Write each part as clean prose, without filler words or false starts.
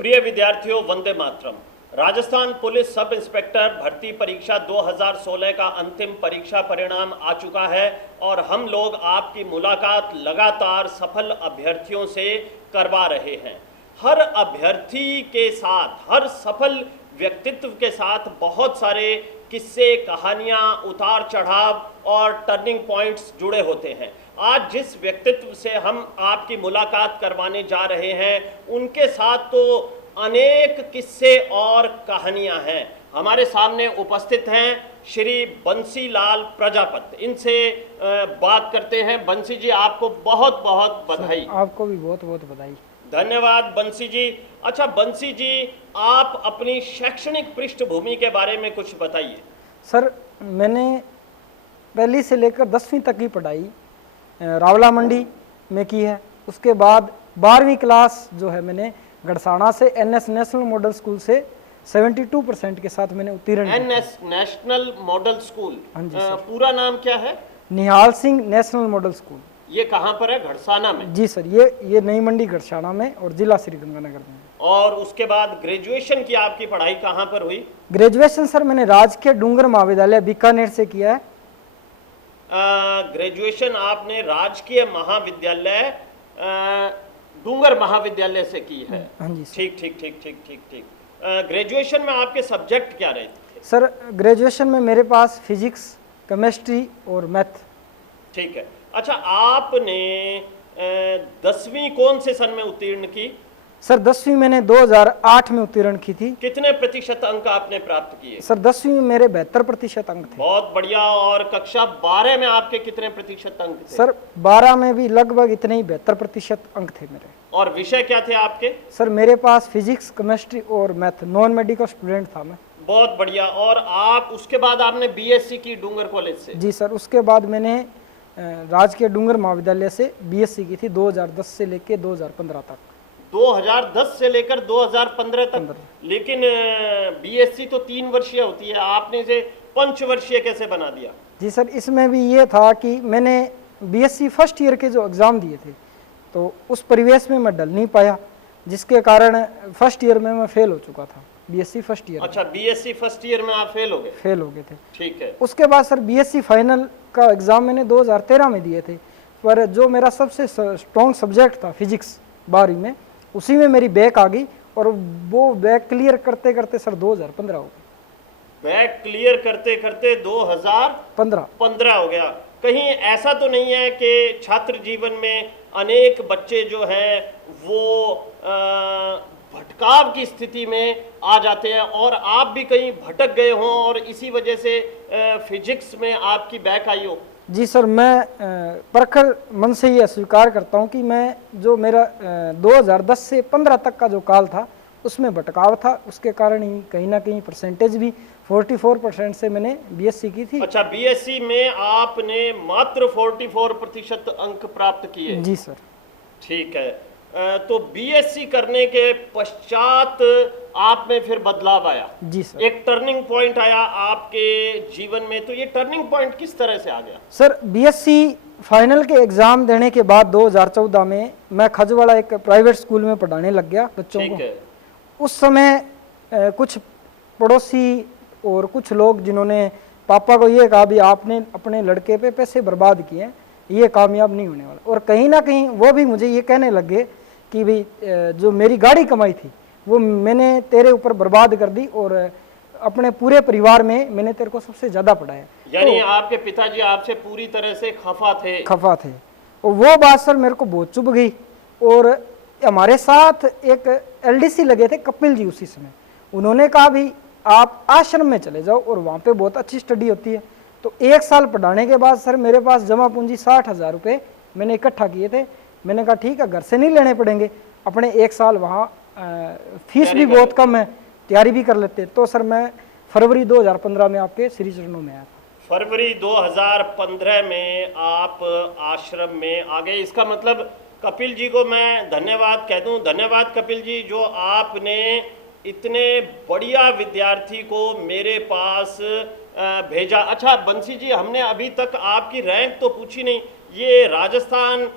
प्रिय विद्यार्थियों, Vande Mataram. Rajasthan police sub inspector भर्ती परीक्षा 2016 का अंतिम परीक्षा परिणाम आ चुका है और हम लोग आपकी मुलाकात लगातार सफल अभ्यर्थियों से करवा रहे हैं। हर अभ्यर्थी के साथ, हर सफल व्यक्तित्व के साथ बहुत सारे किस्से, कहानियाँ, उतार चढ़ाव और टर्निंग पॉइंट्स जुड़े होते हैं। आज जिस व्यक्तित्व से हम आपकी मुलाकात करवाने जा रहे हैं उनके साथ तो अनेक किस्से और कहानियां हैं। हमारे सामने उपस्थित हैं श्री बंसी लाल प्रजापति। इनसे बात करते हैं। बंसी जी, आपको बहुत बहुत बधाई। आपको भी बहुत बहुत बधाई। धन्यवाद बंसी जी। अच्छा बंसी जी, आप अपनी शैक्षणिक पृष्ठभूमि के बारे में कुछ बताइए। सर, मैंने पहली से लेकर 10वीं तक की पढ़ाई रावला मंडी में की है। उसके बाद 12वीं क्लास जो है मैंने गड़साना से एनएस नेशनल मॉडल स्कूल से 72% के साथ मैंने उत्तीर्ण किया। एनएस नेशनल मॉडल स्कूल, हाँ जी पूरा नाम क्या है? निहाल सिंह नेशनल मॉडल स्कूल। ये कहाँ पर है? घड़साना में? जी सर, ये नई मंडी घड़साना में और जिला श्रीगंगानगर में। और उसके बाद ग्रेजुएशन की आपकी पढ़ाई कहाँ पर हुई? ग्रेजुएशन सर मैंने राजकीय डूंगर महाविद्यालय बीकानेर से किया है। ग्रेजुएशन आपने राजकीय महाविद्यालय डूंगर महाविद्यालय से की है? हाँ जी सर। ठीक ठीक ठीक ठीक ठीक ठीक। ग्रेजुएशन में आपके सब्जेक्ट क्या रहे थे? सर, ग्रेजुएशन में मेरे पास फिजिक्स, केमिस्ट्री और मैथ। ठीक है। अच्छा, आपने 10वीं कौन से सन में उत्तीर्ण की? सर, 10वीं मैंने 2008 में उत्तीर्ण की थी। कितने प्रतिशत अंक आपने प्राप्त किए? सर, 10वीं में मेरे 72% अंक थे। बहुत बढ़िया। और कक्षा 12 में आपके कितने प्रतिशत अंक थे? सर, 12 में भी लगभग इतने ही 72% अंक थे मेरे। और विषय क्या थे आपके? सर, मेरे पास फिजिक्स, केमिस्ट्री और मैथ। नॉन मेडिकल स्टूडेंट था मैं। बहुत बढ़िया। और आप उसके बाद आपने बीएससी की डूंगर कॉलेज से? जी सर, उसके बाद मैंने राजकीय डूंगर महाविद्यालय से बीएससी की थी 2010 से लेकर 2015 तक। 2010 से लेकर 2015 तक। लेकिन बीएससी तो 3 वर्षीय होती है, आपने इसे 5 वर्षीय कैसे बना दिया? जी सर, इसमें भी ये था कि मैंने बीएससी फर्स्ट ईयर के जो एग्ज़ाम दिए थे तो उस परिवेश में मैं डल नहीं पाया, जिसके कारण फर्स्ट ईयर में मैं फेल हो चुका था। BSc first year. अच्छा, बीएससी फर्स्ट ईयर में आप फेल हो गए? फेल हो गए थे। ठीक है। उसके बाद सर बीएससी फाइनल का एग्ज़ाम मैंने 2013 में दिए थे, पर जो मेरा सबसे स्ट्रॉन्ग सब्जेक्ट था फिजिक्स 12वीं में, उसी में मेरी बैक आ गई और वो बैक क्लियर करते करते सर 2015 हो गया। बैक क्लियर करते करते 2015 हो गया। कहीं ऐसा तो नहीं है कि छात्र जीवन में अनेक बच्चे जो हैं वो भटकाव की स्थिति में आ जाते हैं और आप भी कहीं भटक गए हों और इसी वजह से फिजिक्स में आपकी बैक आई हो? जी सर, मैं प्रखर मन से ये स्वीकार करता हूँ कि मैं जो मेरा 2010 से 15 तक का जो काल था उसमें भटकाव था। उसके कारण ही कहीं ना कहीं परसेंटेज भी 44% से मैंने बीएससी की थी। अच्छा, बीएससी में आपने मात्र 44% अंक प्राप्त किए? जी सर। ठीक है। तो बीएससी करने के पश्चात आप में फिर बदलाव आया? जी सर। एक टर्निंग पॉइंट आया आपके जीवन में, तो ये टर्निंग पॉइंट किस तरह से आ गया? सर, बीएससी फाइनल के एग्जाम देने के बाद 2014 में मैं खजवाड़ा एक प्राइवेट स्कूल में पढ़ाने लग गया बच्चों को। है। उस समय कुछ पड़ोसी और कुछ लोग जिन्होंने पापा को ये कहा भी आपने अपने लड़के पे पैसे बर्बाद किए, ये कामयाब नहीं होने वाला। और कहीं ना कहीं वो भी मुझे ये कहने लगे कि भाई जो मेरी गाड़ी कमाई थी वो मैंने तेरे ऊपर बर्बाद कर दी और अपने पूरे परिवार में मैंने तेरे को सबसे ज़्यादा पढ़ाया। यानी तो आपके पिताजी आपसे पूरी तरह से खफा थे? और वो बात सर मेरे को बहुत चुभ गई। और हमारे साथ एक एलडीसी लगे थे कपिल जी उसी समय, उन्होंने कहा भी आप आश्रम में चले जाओ और वहाँ पे बहुत अच्छी स्टडी होती है। तो 1 साल पढ़ाने के बाद सर मेरे पास जमा पूंजी 60,000 रुपये मैंने इकट्ठा किए थे। मैंने कहा ठीक है, घर से नहीं लेने पड़ेंगे, अपने 1 साल वहाँ फीस भी बहुत कम है, तैयारी भी कर लेते। तो सर मैं फरवरी 2015 में आपके श्री चरणों में आया था। फरवरी 2015 में आप आश्रम में आ गए। इसका मतलब कपिल जी को मैं धन्यवाद कह दूं। धन्यवाद कपिल जी, जो आपने इतने बढ़िया विद्यार्थी को मेरे पास भेजा। अच्छा बंसी जी, हमने अभी तक आपकी रैंक तो पूछी नहीं, ये राजस्थान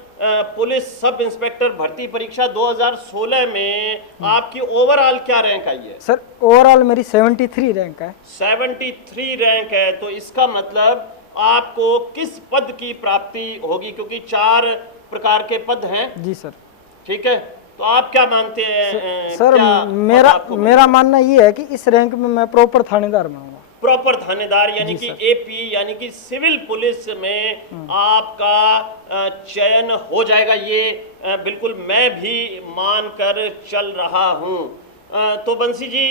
पुलिस सब इंस्पेक्टर भर्ती परीक्षा 2016 में आपकी ओवरऑल क्या रैंक आई है? सर ओवरऑल मेरी 73 रैंक है। 73 रैंक है, तो इसका मतलब आपको किस पद की प्राप्ति होगी, क्योंकि 4 प्रकार के पद हैं। जी सर। ठीक है, तो आप क्या मानते हैं? सर क्या मेरा मानना ये है कि इस रैंक में मैं प्रॉपर थानेदार बनूंगा। प्रॉपर थानेदार यानी कि एपी यानी कि सिविल पुलिस में आपका चयन हो जाएगा, ये बिल्कुल मैं भी मानकर चल रहा हूं। तो बंसी जी,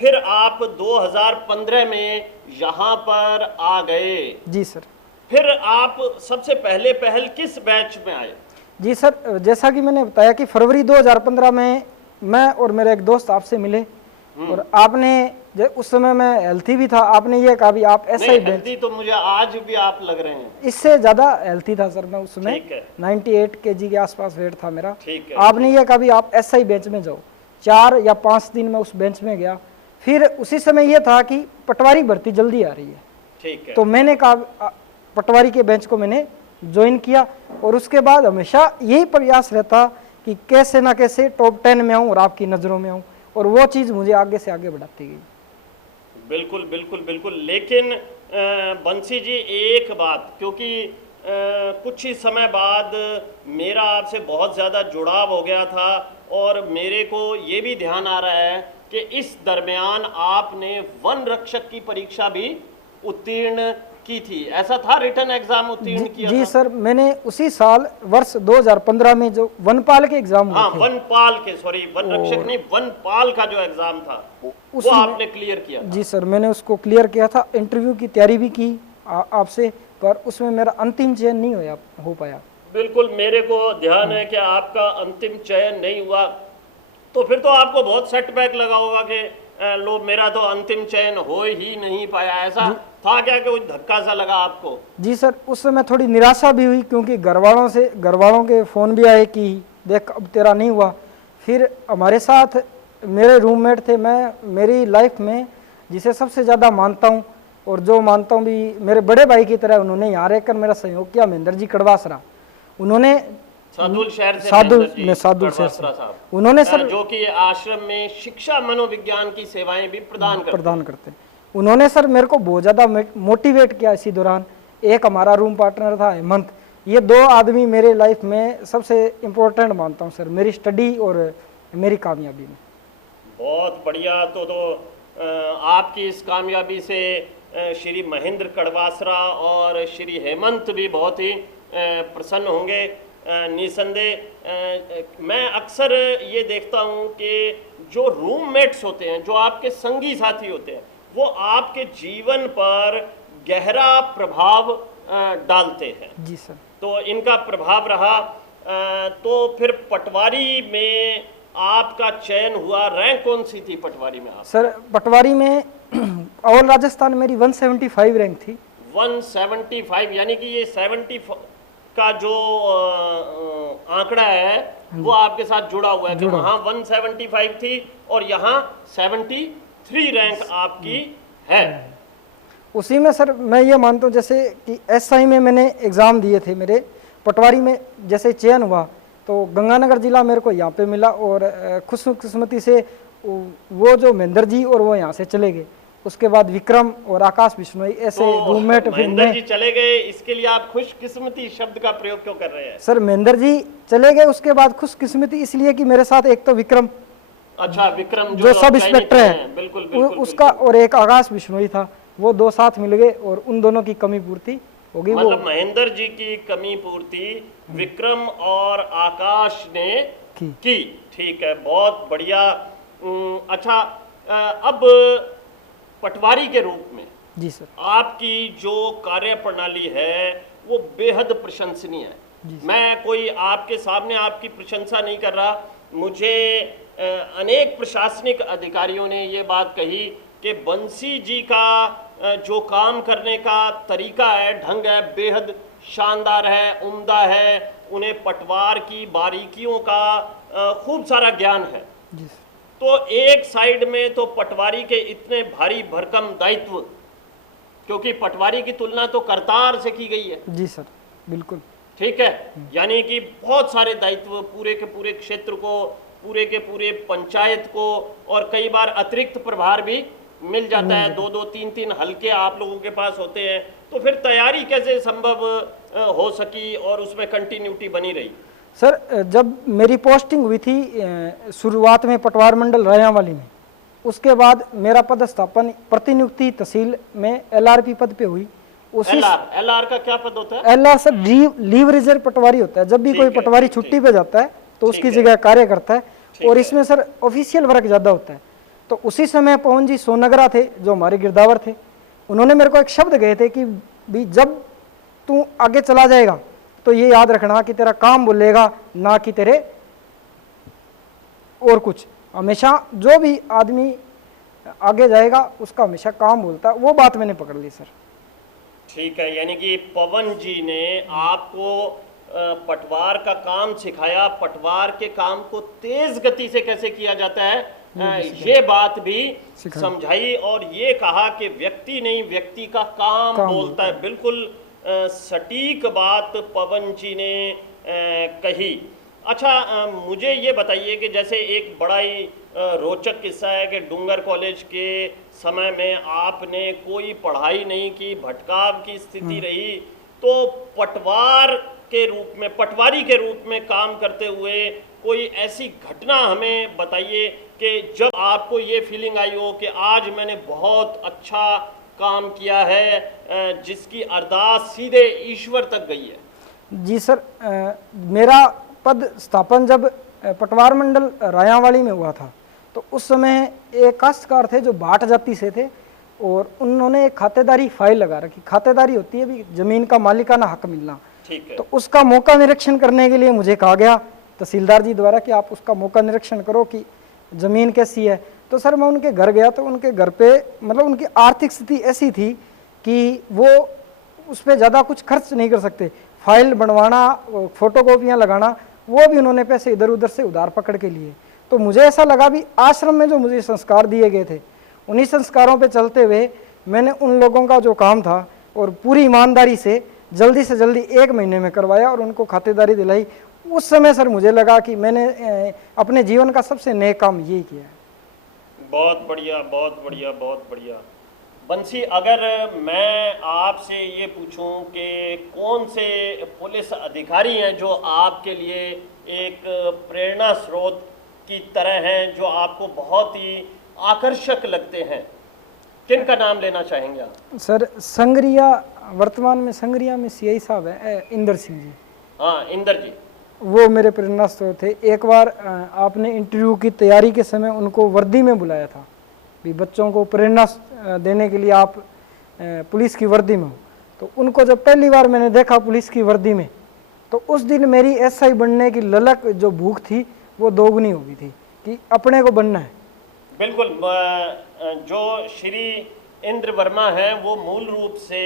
फिर आप 2015 में यहाँ पर आ गए। जी सर। फिर आप सबसे पहल किस बैच में आए? जी सर, जैसा कि मैंने बताया कि फरवरी 2015 में मैं और मेरे एक दोस्त आपसे मिले और आपने उस समय मैं हेल्थी भी था, आपने ये कहा भी आप ऐसा ही हेल्थी तो मुझे आज भी आप लग रहे हैं। इससे ज्यादा हेल्थी था सर मैं उस समय। 98 kg के आसपास वेट था मेरा। आपने ये कहा भी आप ऐसा ही बेंच में जाओ। 4 या 5 दिन मैं उस बेंच में गया। फिर उसी समय ये था कि पटवारी भर्ती जल्दी आ रही है। ठीक है। तो मैंने कहा पटवारी के बेंच को मैंने ज्वाइन किया और उसके बाद हमेशा यही प्रयास रहता कि कैसे ना कैसे टॉप 10 में आऊं और आपकी नज़रों में आऊं, और वो चीज़ मुझे आगे से आगे बढ़ाती गई। बिल्कुल बिल्कुल बिल्कुल। लेकिन बंसी जी एक बात, क्योंकि कुछ ही समय बाद मेरा आपसे बहुत ज़्यादा जुड़ाव हो गया था और मेरे को ये भी ध्यान आ रहा है कि इस दरमियान आपने वन रक्षक की परीक्षा भी उत्तीर्ण की थी, ऐसा था? रिटन एग्जाम उत्तीर्ण किया जी था? सर, मैंने उसी साल वर्ष 2015 में जो वनपाल के एग्जाम हाँ, वनपाल के, सॉरी वन रक्षक नहीं, वनपाल का जो एग्जाम था वो आपने क्लियर किया था? जी सर, मैंने उसको क्लियर किया था। इंटरव्यू की तैयारी भी की आपसे, पर उसमें मेरा अंतिम चयन नहीं हो पाया। बिल्कुल, मेरे को ध्यान है कि आपका अंतिम चयन नहीं हुआ, तो फिर तो आपको बहुत सेटबैक लगा होगा कि लो मेरा तो अंतिम चयन हो ही नहीं पाया। ऐसा था क्या कि कुछ धक्का सा लगा आपको? जी सर, उस समय थोड़ी निराशा भी हुई, क्योंकि घर वालों के फ़ोन भी आए कि देख अब तेरा नहीं हुआ। फिर हमारे साथ मेरे रूममेट थे, मैं मेरी लाइफ में जिसे सबसे ज़्यादा मानता हूँ और जो मानता हूँ भी मेरे बड़े भाई की तरह, उन्होंने यहाँ रहकर मेरा सहयोग किया, महेंद्र जी कड़वासरा। उन्होंने सादुल शहर से, सादुल शहर से उन्होंने सर, जो कि आश्रम में शिक्षा मनोविज्ञान की सेवाएं भी प्रदान करते हैं। उन्होंने सर मेरे को बहुत ज़्यादा मोटिवेट किया इसी दौरान। एक हमारा रूम पार्टनर था हेमंत, ये 2 आदमी मेरे लाइफ में सबसे इम्पोर्टेंट मानता हूँ सर, मेरी स्टडी और मेरी कामयाबी में। बहुत बढ़िया। तो आपकी इस कामयाबी से श्री महेंद्र कड़वासरा और श्री हेमंत भी बहुत ही प्रसन्न होंगे निसंदेह। मैं अक्सर ये देखता हूँ कि जो रूममेट्स होते हैं, जो आपके संगी साथी होते हैं, वो आपके जीवन पर गहरा प्रभाव डालते हैं। जी सर। तो इनका प्रभाव रहा। तो फिर पटवारी में आपका चयन हुआ, रैंक कौन सी थी पटवारी में आप? सर पटवारी में ऑल राजस्थान मेरी 175 रैंक थी। 175 यानी कि ये 70 का जो आंकड़ा है वो आपके साथ जुड़ा हुआ है कि वहाँ 175 थी और यहाँ 73 रैंक आपकी है। उसी में सर मैं ये मानता हूँ जैसे कि एसआई में मैंने एग्ज़ाम दिए थे, मेरे पटवारी में जैसे चयन हुआ तो गंगानगर जिला मेरे को यहाँ पे मिला और खुशकिस्मती से वो जो महेंद्र जी और वो यहाँ से चले गए। उसके बाद विक्रम और आकाश बिश्नोई ऐसे रूममेट। महेंद्र जी चले गए, इसके लिए आप खुशकिस्मती शब्द का प्रयोग क्यों कर रहे हैं? सर महेंद्र जी चले गए, उसके बाद खुशकिस्मती इसलिए कि मेरे साथ एक तो विक्रम, अच्छा विक्रम जो सब इंस्पेक्टर है, बिल्कुल उसका, और एक आकाश बिश्नोई था, वो 2 साथ मिल गए और उन दोनों की कमी पूर्ति होगी। मतलब महेंद्र जी की कमी पूर्ति विक्रम और आकाश ने की। ठीक है, बहुत बढ़िया। अच्छा, अब पटवारी के रूप में जी सर आपकी जो कार्य प्रणाली है वो बेहद प्रशंसनीय है। मैं कोई आपके सामने आपकी प्रशंसा नहीं कर रहा, मुझे अनेक प्रशासनिक अधिकारियों ने ये बात कही कि बंसी जी का जो काम करने का तरीका है, ढंग है, बेहद शानदार है, उम्दा है, उन्हें पटवार की बारीकियों का खूब सारा ज्ञान है। तो एक साइड में तो पटवारी के इतने भारी भरकम दायित्व, क्योंकि पटवारी की तुलना तो करतार से की गई है। जी सर। बिल्कुल। ठीक है, यानी कि बहुत सारे दायित्व पूरे के पूरे क्षेत्र को, पूरे के पूरे पंचायत को, और कई बार अतिरिक्त प्रभार भी मिल जाता है, 2-2 3-3 हल्के आप लोगों के पास होते हैं। तो फिर तैयारी कैसे संभव हो सकी और उसमें कंटिन्यूटी बनी रही? सर जब मेरी पोस्टिंग हुई थी शुरुआत में पटवार मंडल रायांवाली में, उसके बाद मेरा पदस्थापन प्रतिनियुक्ति तहसील में LRP पद पे हुई। उसी LR का क्या पद होता है? LR सर लीव रिजर्व पटवारी होता है। जब भी कोई पटवारी छुट्टी पे जाता है तो उसकी जगह कार्य करता है, और इसमें सर ऑफिशियल वर्क ज़्यादा होता है। तो उसी समय पवन जी सोनगरा थे जो हमारे गिरदावर थे, उन्होंने मेरे को एक शब्द कहे थे कि भी जब तू आगे चला जाएगा तो ये याद रखना कि तेरा काम बोलेगा, ना कि तेरे और कुछ। हमेशा जो भी आदमी आगे जाएगा उसका हमेशा काम बोलता है। वो बात मैंने पकड़ ली सर। ठीक है, यानी कि पवन जी ने आपको पटवार का काम सिखाया, पटवार के काम को तेज गति से कैसे किया जाता है ये बात भी समझाई, और ये कहा कि व्यक्ति नहीं व्यक्ति का काम बोलता है। बिल्कुल सटीक बात पवन जी ने कही। अच्छा, मुझे ये बताइए कि जैसे एक बड़ा ही रोचक किस्सा है कि डूंगर कॉलेज के समय में आपने कोई पढ़ाई नहीं की, भटकाव की स्थिति रही, तो पटवार के रूप में, पटवारी के रूप में काम करते हुए कोई ऐसी घटना हमें बताइए कि जब आपको ये फीलिंग आई हो कि आज मैंने बहुत अच्छा काम किया है, जिसकी अरदास सीधे ईश्वर तक गई है। जी सर, मेरा पद स्थापन जब पटवार मंडल रायांवाली में हुआ था तो उस समय एक काश्तकार थे जो भाट जाति से थे, और उन्होंने एक खातेदारी फाइल लगा रखी। खातेदारी होती है भी जमीन का मालिकाना हक मिलना। ठीक है। तो उसका मौका निरीक्षण करने के लिए मुझे कहा गया तहसीलदार जी द्वारा कि आप उसका मौका निरीक्षण करो कि ज़मीन कैसी है। तो सर मैं उनके घर गया तो उनके घर पे मतलब उनकी आर्थिक स्थिति ऐसी थी कि वो उस पर ज़्यादा कुछ खर्च नहीं कर सकते। फाइल बनवाना, फोटोकॉपियाँ लगाना, वो भी उन्होंने पैसे इधर उधर से उधार पकड़ के लिए। तो मुझे ऐसा लगा भी आश्रम में जो मुझे संस्कार दिए गए थे, उन्हीं संस्कारों पे चलते हुए मैंने उन लोगों का जो काम था और पूरी ईमानदारी से जल्दी 1 महीने में करवाया और उनको खातेदारी दिलाई। उस समय सर मुझे लगा कि मैंने अपने जीवन का सबसे नेक काम यही किया है। बहुत बढ़िया, बहुत बढ़िया, बहुत बढ़िया। बंसी, अगर मैं आपसे ये पूछूं कि कौन से पुलिस अधिकारी हैं जो आपके लिए एक प्रेरणा स्रोत की तरह हैं, जो आपको बहुत ही आकर्षक लगते हैं, किन का नाम लेना चाहेंगे आप? सर संग्रिया, वर्तमान में संग्रिया में CI साहब है इंदर सिंह जी। हाँ, इंदर जी, वो मेरे प्रेरणा स्रोत थे। एक बार आपने इंटरव्यू की तैयारी के समय उनको वर्दी में बुलाया था भी बच्चों को प्रेरणा देने के लिए आप पुलिस की वर्दी में हो। तो उनको जब पहली बार मैंने देखा पुलिस की वर्दी में, तो उस दिन मेरी SI बनने की ललक, जो भूख थी, वो दोगुनी हो गई थी कि अपने को बनना है। बिल्कुल। जो श्री इंद्र वर्मा हैं वो मूल रूप से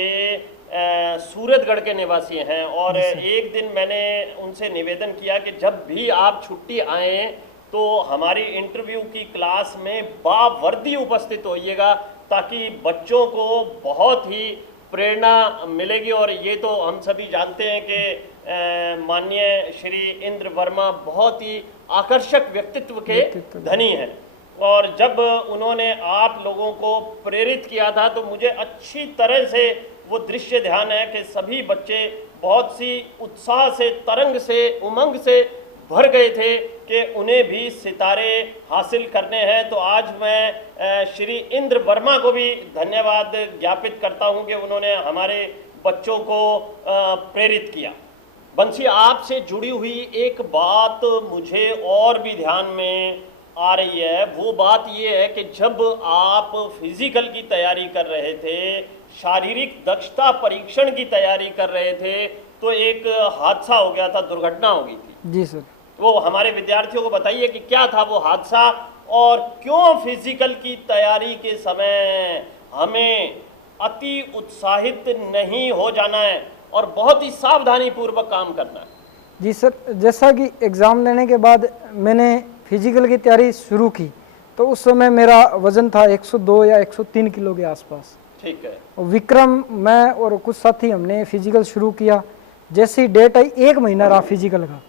सूरतगढ़ के निवासी हैं, और एक दिन मैंने उनसे निवेदन किया कि जब भी आप छुट्टी आए तो हमारी इंटरव्यू की क्लास में बावर्दी उपस्थित होइएगा, ताकि बच्चों को बहुत ही प्रेरणा मिलेगी। और ये तो हम सभी जानते हैं कि माननीय श्री इंद्र वर्मा बहुत ही आकर्षक व्यक्तित्व के धनी हैं, और जब उन्होंने आप लोगों को प्रेरित किया था तो मुझे अच्छी तरह से वो दृश्य ध्यान है कि सभी बच्चे बहुत सी उत्साह से, तरंग से, उमंग से भर गए थे कि उन्हें भी सितारे हासिल करने हैं। तो आज मैं श्री इंद्र वर्मा को भी धन्यवाद ज्ञापित करता हूं कि उन्होंने हमारे बच्चों को प्रेरित किया। बंसी, आपसे जुड़ी हुई एक बात मुझे और भी ध्यान में आ रही है। वो बात ये है कि जब आप फिजिकल की तैयारी कर रहे थे, शारीरिक दक्षता परीक्षण की तैयारी कर रहे थे, तो एक हादसा हो गया था, दुर्घटना हो गई थी। जी सर। वो हमारे विद्यार्थियों को बताइए कि क्या था वो हादसा, और क्यों फिजिकल की तैयारी के समय हमें अति उत्साहित नहीं हो जाना है और बहुत ही सावधानी पूर्वक काम करना है। जी सर, जैसा कि एग्ज़ाम देने के बाद मैंने फिजिकल की तैयारी शुरू की, तो उस समय मेरा वज़न था 102 या 103 किलो के आसपास। ठीक है। विक्रम, मैं और कुछ साथी हमने फिजिकल शुरू किया, जैसी डेट आई 1 महीना रहा फिजिकल का,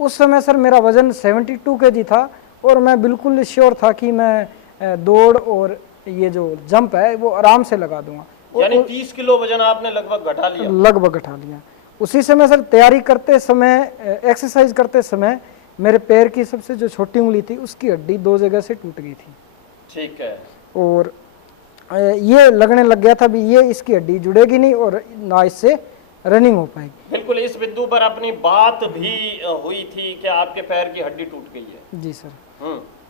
उस समय सर मेरा वजन 72 kg था और मैं बिल्कुल श्योर था कि मैं दौड़ और ये जो जंप है वो आराम से लगा दूंगा। यानी 30 किलो वजन आपने लगभग घटा लिया? लगभग घटा लिया। उसी समय सर तैयारी करते समय, एक्सरसाइज करते समय मेरे पैर की सबसे जो छोटी उंगली थी उसकी हड्डी 2 जगह से टूट गई थी। ठीक है। और ये लगने लग गया था भी ये इसकी हड्डी जुड़ेगी नहीं और ना इससे रनिंग हो पाएगी। बिल्कुल इस बिंदु पर अपनी बात भी हुई थी कि आपके पैर की हड्डी टूट गई है। जी सर।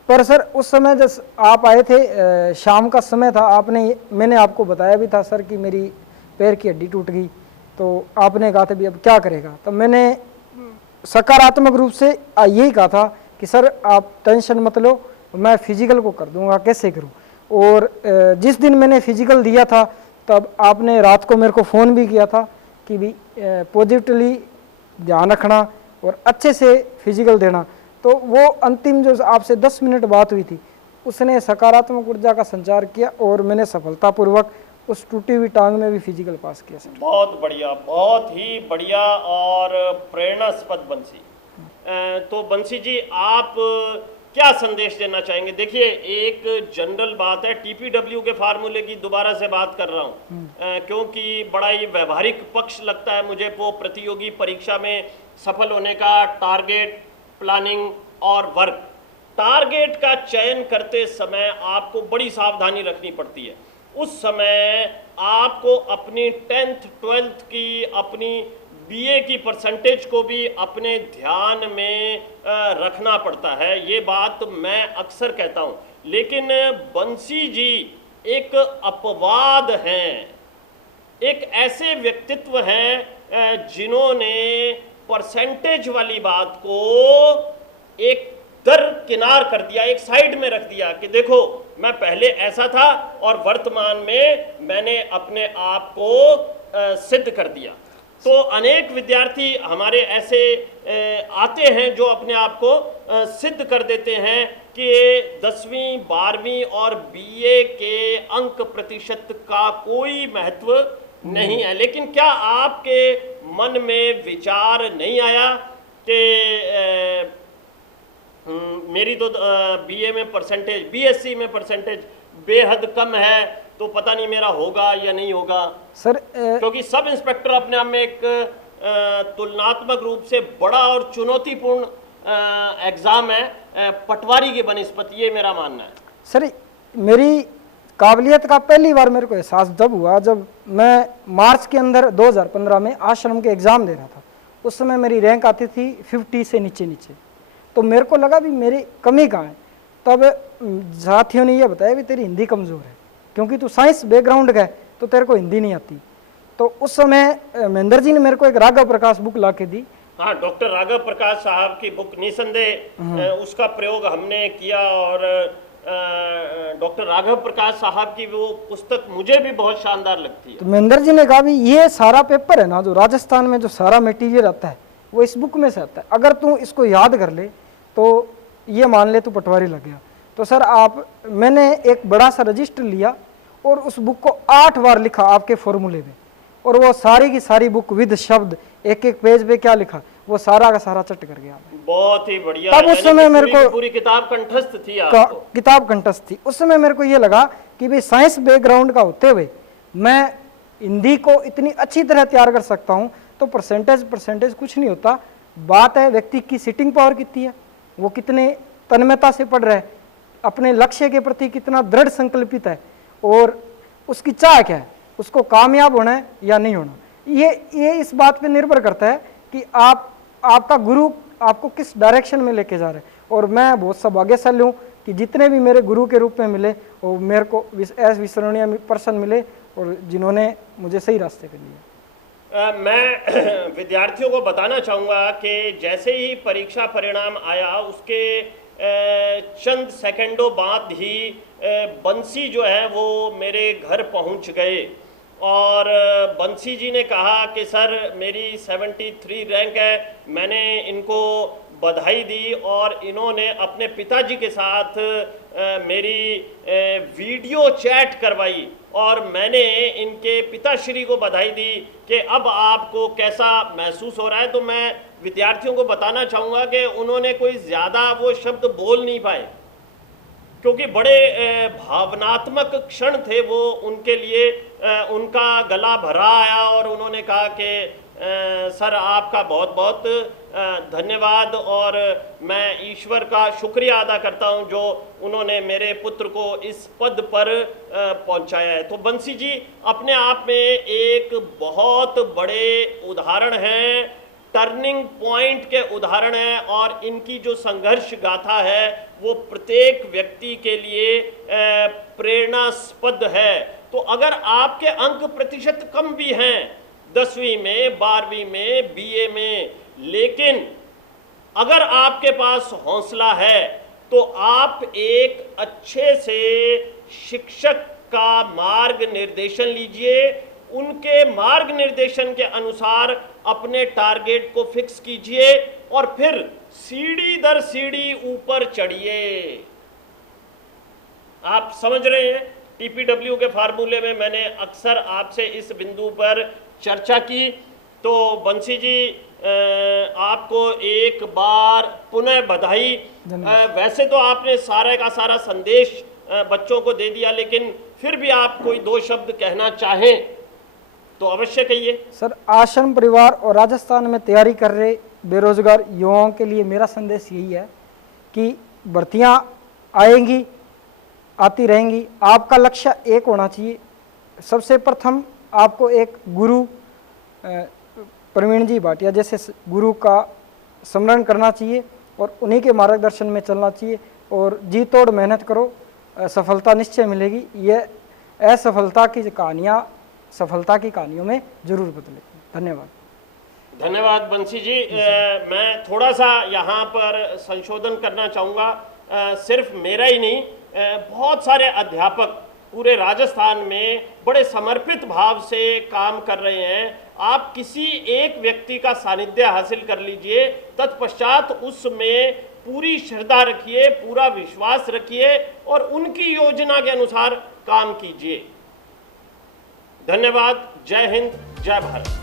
पर सर उस समय जब आप आए थे, शाम का समय था, मैंने आपको बताया भी था सर कि मेरी पैर की हड्डी टूट गई, तो आपने कहा था भी अब क्या करेगा। तो मैंने सकारात्मक रूप से यही कहा था कि सर आप टेंशन मत लो, मैं फिजिकल को कर दूंगा, कैसे करूं। और जिस दिन मैंने फिजिकल दिया था तब आपने रात को मेरे को फ़ोन भी किया था कि भी पॉजिटिवली ध्यान रखना और अच्छे से फिजिकल देना। तो वो अंतिम जो आपसे 10 मिनट बात हुई थी उसने सकारात्मक ऊर्जा का संचार किया और मैंने सफलतापूर्वक उस टूटी हुई टांग में भी फिजिकल पास किया सर। बहुत बढ़िया, बहुत ही बढ़िया और प्रेरणास्पद बंसी। तो बंसी जी आप क्या संदेश देना चाहेंगे? देखिए एक जनरल बात है, टीपीडब्ल्यू के फार्मूले की दोबारा से बात कर रहा हूँ क्योंकि बड़ा ही व्यवहारिक पक्ष लगता है मुझे वो प्रतियोगी परीक्षा में सफल होने का। टारगेट, प्लानिंग और वर्क। टारगेट का चयन करते समय आपको बड़ी सावधानी रखनी पड़ती है। उस समय आपको अपनी 10th 12th की, अपनी बीए की परसेंटेज को भी अपने ध्यान में रखना पड़ता है। ये बात मैं अक्सर कहता हूँ, लेकिन बंसी जी एक अपवाद हैं, एक ऐसे व्यक्तित्व हैं जिन्होंने परसेंटेज वाली बात को एक दरकिनार कर दिया, एक साइड में रख दिया कि देखो मैं पहले ऐसा था और वर्तमान में मैंने अपने आप को सिद्ध कर दिया। तो अनेक विद्यार्थी हमारे ऐसे आते हैं जो अपने आप को सिद्ध कर देते हैं कि 10वीं 12वीं और बीए के अंक प्रतिशत का कोई महत्व नहीं है। लेकिन क्या आपके मन में विचार नहीं आया कि मेरी तो बीए में परसेंटेज, बीएससी में परसेंटेज बेहद कम है, तो पता नहीं मेरा होगा या नहीं होगा सर। क्योंकि सब इंस्पेक्टर अपने आप में एक तुलनात्मक रूप से बड़ा और चुनौतीपूर्ण एग्जाम है पटवारी की बनस्पत, ये मेरा मानना है। सर मेरी काबिलियत का पहली बार मेरे को एहसास जब हुआ जब मैं मार्च के अंदर 2015 में आश्रम के एग्ज़ाम दे रहा था। उस समय मेरी रैंक आती थी 50 से नीचे, तो मेरे को लगा भी मेरी कमी कहाँ है। तब साथियों ने यह बताया भी तेरी हिंदी कमज़ोर है, क्योंकि तू साइंस बैकग्राउंड का है तो तेरे को हिंदी नहीं आती। तो उस समय महेंद्र जी ने मेरे को एक राघव प्रकाश बुक ला के दी। हाँ, डॉक्टर राघव प्रकाश साहब की बुक निसंदेह उसका प्रयोग हमने किया और डॉक्टर राघव प्रकाश साहब की वो पुस्तक मुझे भी बहुत शानदार लगती है। तो महेंद्र जी ने कहा भी ये सारा पेपर है ना, जो राजस्थान में जो सारा मटेरियल आता है वो इस बुक में से आता है, अगर तू इसको याद कर ले तो ये मान ले तू पटवारी लग गया। तो सर मैंने एक बड़ा सा रजिस्टर लिया और उस बुक को 8 बार लिखा आपके फॉर्मूले में, और वो सारी की सारी बुक विद शब्द एक एक पेज पे क्या लिखा वो सारा का सारा चट कर गया। बहुत ही बढ़िया। तब उस समय मेरे को पूरी किताब कंठस्थ थी आपको। किताब कंठस्थ थी। उस समय मेरे को ये लगा कि भाई साइंस बैकग्राउंड का होते हुए मैं हिंदी को इतनी अच्छी तरह तैयार कर सकता हूँ, तो परसेंटेज कुछ नहीं होता। बात है व्यक्ति की सिटिंग पावर कितनी है, वो कितने तन्मयता से पढ़ रहा है, अपने लक्ष्य के प्रति कितना दृढ़ संकल्पित है, और उसकी चाह क्या है, उसको कामयाब होना है या नहीं होना। ये इस बात पे निर्भर करता है कि आपका गुरु आपको किस डायरेक्शन में लेके जा रहा है। और मैं बहुत सौभाग्यशाली हूँ कि जितने भी मेरे गुरु के रूप में मिले वो मेरे को विस्मरणीय पर्सन मिले और जिन्होंने मुझे सही रास्ते पे लिया। मैं विद्यार्थियों को बताना चाहूँगा कि जैसे ही परीक्षा परिणाम आया उसके चंद सेकंडों बाद ही बंसी जो है वो मेरे घर पहुँच गए और बंसी जी ने कहा कि सर मेरी 73 रैंक है, मैंने इनको बधाई दी और इन्होंने अपने पिताजी के साथ मेरी वीडियो चैट करवाई और मैंने इनके पिताश्री को बधाई दी कि अब आपको कैसा महसूस हो रहा है। तो मैं विद्यार्थियों को बताना चाहूँगा कि उन्होंने कोई ज़्यादा वो शब्द बोल नहीं पाए क्योंकि बड़े भावनात्मक क्षण थे वो उनके लिए। उनका गला भरा आया और उन्होंने कहा कि सर आपका बहुत बहुत धन्यवाद और मैं ईश्वर का शुक्रिया अदा करता हूं जो उन्होंने मेरे पुत्र को इस पद पर पहुंचाया है। तो बंसी जी अपने आप में एक बहुत बड़े उदाहरण हैं, टर्निंग पॉइंट के उदाहरण हैं और इनकी जो संघर्ष गाथा है वो प्रत्येक व्यक्ति के लिए प्रेरणास्पद है। तो अगर आपके अंक प्रतिशत कम भी हैं 10वीं में, 12वीं में, बीए में, लेकिन अगर आपके पास हौसला है तो आप एक अच्छे से शिक्षक का मार्ग निर्देशन लीजिए, उनके मार्ग निर्देशन के अनुसार अपने टारगेट को फिक्स कीजिए और फिर सीढ़ी दर सीढ़ी ऊपर चढ़िए। आप समझ रहे हैं, टीपीडब्ल्यू के फार्मूले में मैंने अक्सर आपसे इस बिंदु पर चर्चा की। तो बंसी जी आपको एक बार पुनः बधाई। वैसे तो आपने सारे का सारा संदेश बच्चों को दे दिया, लेकिन फिर भी आप कोई 2 शब्द कहना चाहें तो अवश्य कहिए। सर, आश्रम परिवार और राजस्थान में तैयारी कर रहे बेरोजगार युवाओं के लिए मेरा संदेश यही है कि भर्तियां आएंगी, आती रहेंगी। आपका लक्ष्य एक होना चाहिए। सबसे प्रथम आपको एक गुरु प्रवीण जी भाटिया जैसे गुरु का स्मरण करना चाहिए और उन्हीं के मार्गदर्शन में चलना चाहिए और जी तोड़ मेहनत करो, सफलता निश्चय मिलेगी। ये असफलता की कहानियाँ सफलता की कहानियों में जरूर बदलेगी। धन्यवाद। धन्यवाद बंसी जी। मैं थोड़ा सा यहाँ पर संशोधन करना चाहूँगा। सिर्फ मेरा ही नहीं, बहुत सारे अध्यापक पूरे राजस्थान में बड़े समर्पित भाव से काम कर रहे हैं। आप किसी एक व्यक्ति का सानिध्य हासिल कर लीजिए, तत्पश्चात उसमें पूरी श्रद्धा रखिए, पूरा विश्वास रखिए और उनकी योजना के अनुसार काम कीजिए। धन्यवाद। जय हिंद, जय भारत।